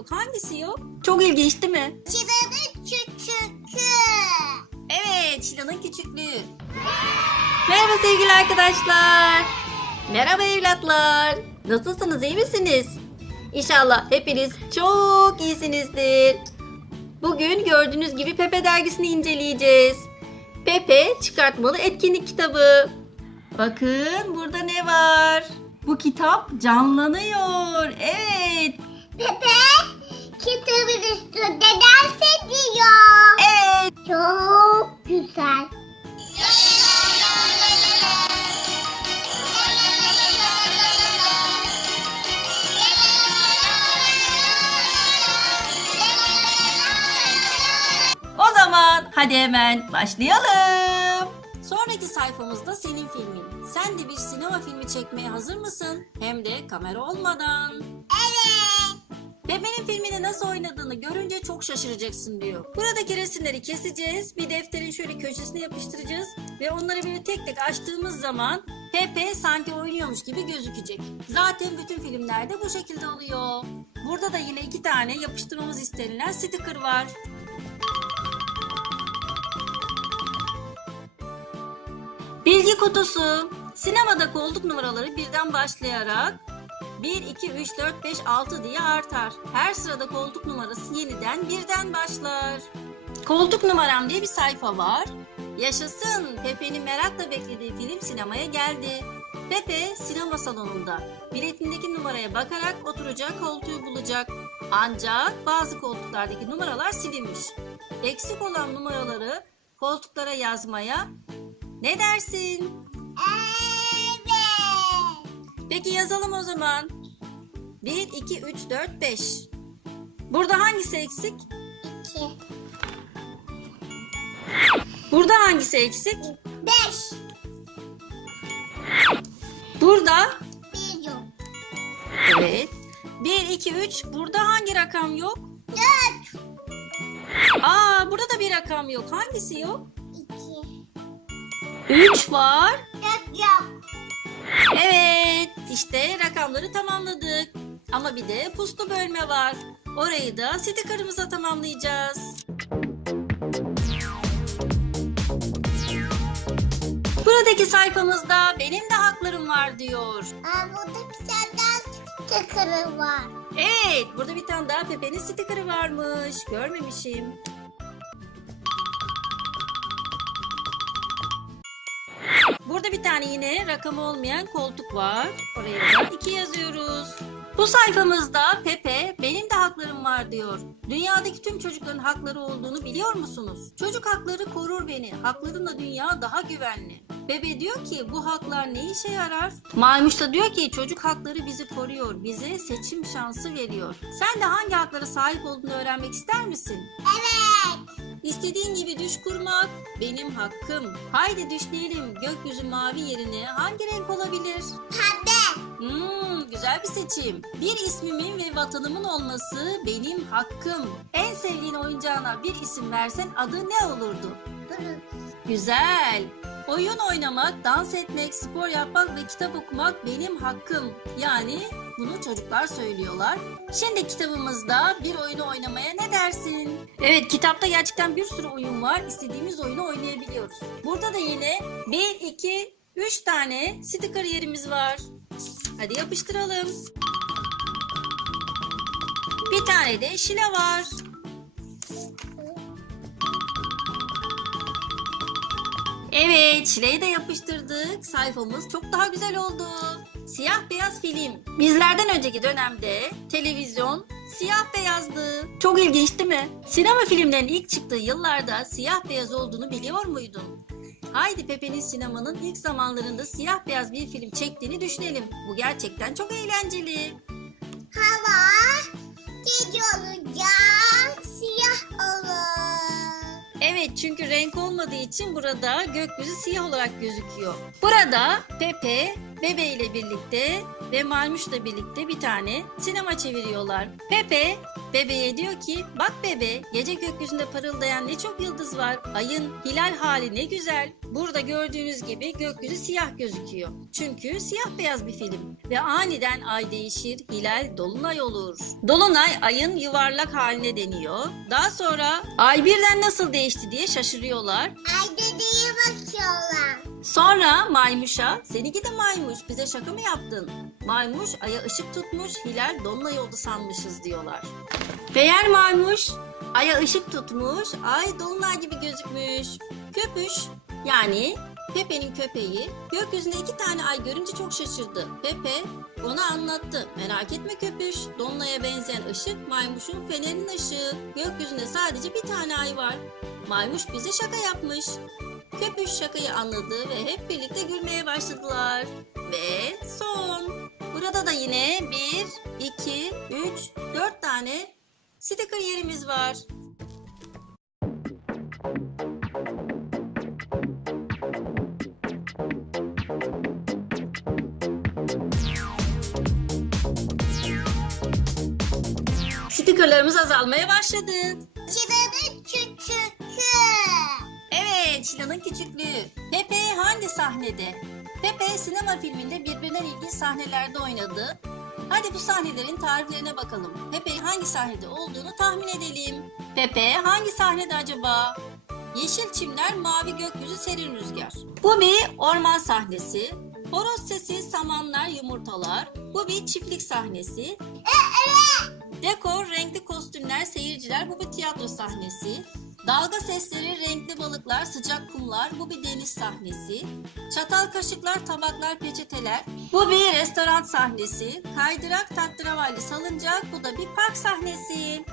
yok. Hangisi yok? Çok ilginç değil mi? Çıranın küçükü. Evet, Şila'nın küçüklüğü. Merhaba sevgili arkadaşlar. Merhaba evlatlar. Nasılsınız, iyi misiniz? İnşallah hepiniz çok iyisinizdir. Bugün gördüğünüz gibi Pepe dergisini inceleyeceğiz. Pepe çıkartmalı etkinlik kitabı. Bakın burada ne var? Bu kitap canlanıyor. Evet. Pepe üstünde dans ediyor. Evet. Çok güzel. O zaman hadi hemen başlayalım. Sonraki sayfamızda senin filmin. Sen de bir sinema filmi çekmeye hazır mısın? Hem de kamera olmadan. Evet. Pepe'nin filmini nasıl oynadığını görünce çok şaşıracaksın diyor. Buradaki resimleri keseceğiz. Bir defterin şöyle köşesine yapıştıracağız. Ve onları böyle tek tek açtığımız zaman Pepe sanki oynuyormuş gibi gözükecek. Zaten bütün filmlerde bu şekilde oluyor. Burada da yine iki tane yapıştırmamız istenilen sticker var. Bilgi kutusu. Sinemada koltuk numaraları birden başlayarak 1, 2, 3, 4, 5, 6 diye artar. Her sırada koltuk numarası yeniden birden başlar. Koltuk numaram diye bir sayfa var. Yaşasın Pepe'nin merakla beklediği film sinemaya geldi. Pepe sinema salonunda. Biletindeki numaraya bakarak oturacak koltuğu bulacak. Ancak bazı koltuklardaki numaralar silinmiş. Eksik olan numaraları koltuklara yazmaya ne dersin? Evet. Peki yazalım o zaman. 1, 2, 3, 4, 5. Burada hangisi eksik? İki. Burada hangisi eksik? Beş. Burada. Bir yok. Evet. 1, 2, 3. Burada hangi rakam yok? Dört. Aa burada da bir rakam yok. Hangisi yok? İki. 3 var. Dört yok. Evet. İşte rakamları tamamladık. Ama bir de puslu bölme var. Orayı da stickerımıza tamamlayacağız. Buradaki sayfamızda benim de haklarım var diyor. Aa, burada bir tane daha sticker'ı var. Evet, burada bir tane daha Pepe'nin sticker'ı varmış. Görmemişim. Bir tane yine rakamı olmayan koltuk var. Oraya da 2 yazıyoruz. Bu sayfamızda Pepe benim de haklarım var diyor. Dünyadaki tüm çocukların hakları olduğunu biliyor musunuz? Çocuk hakları korur beni. Haklarımla dünya daha güvenli. Bebe diyor ki bu haklar ne işe yarar? Maymuş da diyor ki çocuk hakları bizi koruyor. Bize seçim şansı veriyor. Sen de hangi haklara sahip olduğunu öğrenmek ister misin? Evet. İstediğin gibi düş kurmak benim hakkım. Haydi düşleyelim gökyüzü mavi yerine hangi renk olabilir? Pembe. Hmm, güzel bir seçim. Bir ismimin ve vatanımın olması benim hakkım. En sevdiğin oyuncağına bir isim versen adı ne olurdu? Güzel. Oyun oynamak, dans etmek, spor yapmak ve kitap okumak benim hakkım. Yani bunu çocuklar söylüyorlar. Şimdi kitabımızda bir oyunu oynamaya ne dersin? Evet kitapta gerçekten bir sürü oyun var. İstediğimiz oyunu oynayabiliyoruz. Burada da yine 1, 2, 3 tane sticker yerimiz var. Hadi yapıştıralım. Bir tane de şile var. Evet, çileği de yapıştırdık. Sayfamız çok daha güzel oldu. Siyah beyaz film. Bizlerden önceki dönemde televizyon siyah beyazdı. Çok ilginç değil mi? Sinema filmlerinin ilk çıktığı yıllarda siyah beyaz olduğunu biliyor muydun? Haydi Pepe'nin sinemanın ilk zamanlarında siyah beyaz bir film çektiğini düşünelim. Bu gerçekten çok eğlenceli. Hava gece olacak. Siyah olur. Evet çünkü renk olmadığı için burada gökyüzü siyah olarak gözüküyor. Burada Pepe Bebe ile birlikte ve Malmuş'la birlikte bir tane sinema çeviriyorlar. Pepe bebeğe diyor ki bak bebe gece gökyüzünde parıldayan ne çok yıldız var. Ayın hilal hali ne güzel. Burada gördüğünüz gibi gökyüzü siyah gözüküyor. Çünkü siyah beyaz bir film. Ve aniden ay değişir, hilal dolunay olur. Dolunay ayın yuvarlak haline deniyor. Daha sonra ay birden nasıl değişti diye şaşırıyorlar. Ay dedeye bakıyorlar. Sonra maymuşa seni gidi maymuş bize şaka mı yaptın? Maymuş aya ışık tutmuş hilal dolunay oldu sanmışız diyorlar. Meğer maymuş aya ışık tutmuş ay dolunay gibi gözükmüş. Köpüş yani Pepe'nin köpeği gökyüzünde iki tane ay görünce çok şaşırdı. Pepe ona anlattı. Merak etme köpüş dolunaya benzeyen ışık maymuşun fenerinin ışığı. Gökyüzünde sadece bir tane ay var. Maymuş bize şaka yapmış. Köpüş şakayı anladı ve hep birlikte gülmeye başladılar. Ve son. Burada da yine 1, 2, 3, 4 tane sticker yerimiz var. Stickerlarımız azalmaya başladı. Çilenin küçükü. Evet, Şila'nın küçüklüğü. Pepe hangi sahnede? Pepe sinema filminde birbirinden ilginç sahnelerde oynadı. Hadi bu sahnelerin tariflerine bakalım. Pepe hangi sahnede olduğunu tahmin edelim. Pepe hangi sahnede acaba? Yeşil çimler, mavi gökyüzü, serin rüzgar. Bu bir orman sahnesi. Horoz sesi, samanlar, yumurtalar. Bu bir çiftlik sahnesi. Dekor, renkli kostümler, seyirciler. Bu bir tiyatro sahnesi. Dalga sesleri, renkli balıklar, sıcak kumlar. Bu bir deniz sahnesi. Çatal kaşıklar, tabaklar, peçeteler. Bu bir restoran sahnesi. Kaydırak, tatravalli, salıncak. Bu da bir park sahnesi.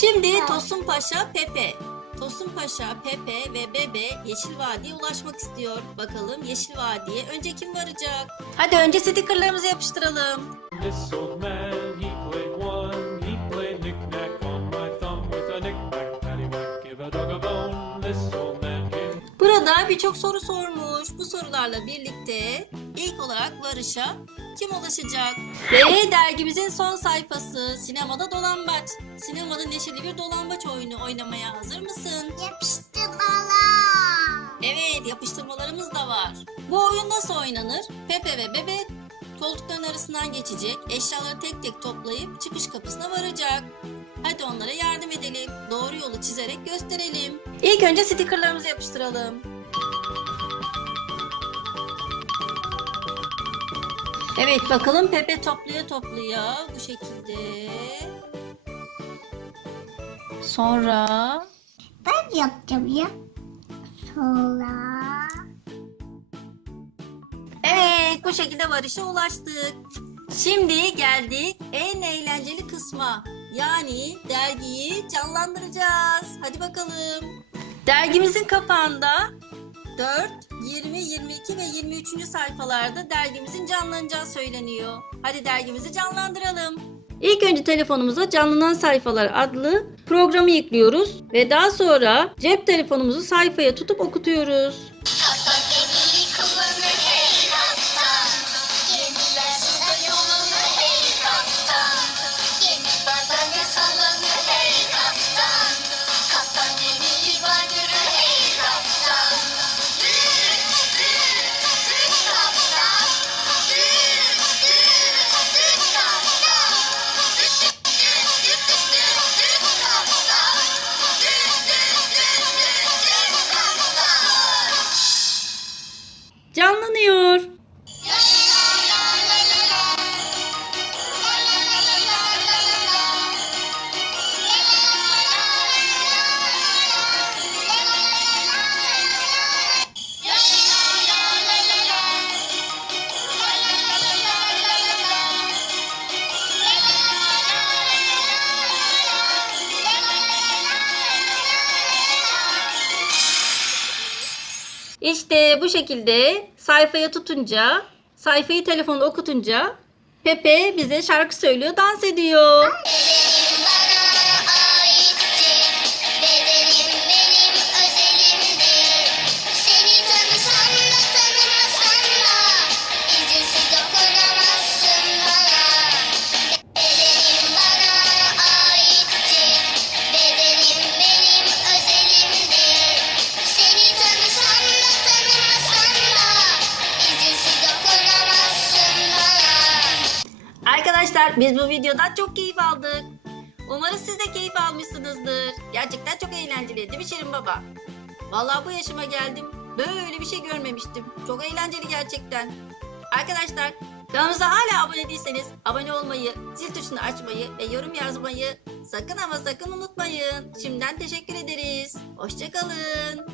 Şimdi Tosun Paşa Pepe. Tosun Paşa, Pepe ve Bebe Yeşil Vadi'ye ulaşmak istiyor. Bakalım Yeşil Vadi'ye önce kim varacak? Hadi önce stickerlarımızı yapıştıralım. Burada birçok soru sormuş. Bu sorularla birlikte ilk olarak Barış'a kim ulaşacak? Ve dergimizin son sayfası Sinemada Dolambaç. Sinemada neşeli bir dolambaç oyunu oynamaya hazır mısın? Yapıştırmalar. Evet yapıştırmalarımız da var. Bu oyun nasıl oynanır? Pepe ve Bebe koltukların arasından geçecek. Eşyaları tek tek toplayıp çıkış kapısına varacak. Hadi onlara yardım edelim. Doğru yolu çizerek gösterelim. İlk önce stickerlarımızı yapıştıralım. Evet bakalım Pepe topluyor topluyor bu şekilde. Sonra Ben yapacağım ya. Sonra. Evet bu şekilde varışa ulaştık. Şimdi geldik en eğlenceli kısma. Yani dergiyi canlandıracağız. Hadi bakalım. Dergimizin kapağında 4, 20, 22 ve 23. sayfalarda dergimizin canlanacağı söyleniyor. Hadi dergimizi canlandıralım. İlk önce telefonumuza Canlanan Sayfalar adlı programı yüklüyoruz ve daha sonra cep telefonumuzu sayfaya tutup okutuyoruz. İşte bu şekilde sayfaya tutunca, sayfayı telefonda okutunca Pepe bize şarkı söylüyor, dans ediyor. Biz bu videodan çok keyif aldık. Umarız siz de keyif almışsınızdır. Gerçekten çok eğlenceli değil mi Şirin Baba? Vallahi bu yaşıma geldim. Böyle bir şey görmemiştim. Çok eğlenceli gerçekten. Arkadaşlar kanalımıza hala abone değilseniz abone olmayı, zil tuşunu açmayı ve yorum yazmayı sakın ama sakın unutmayın. Şimdiden teşekkür ederiz. Hoşçakalın.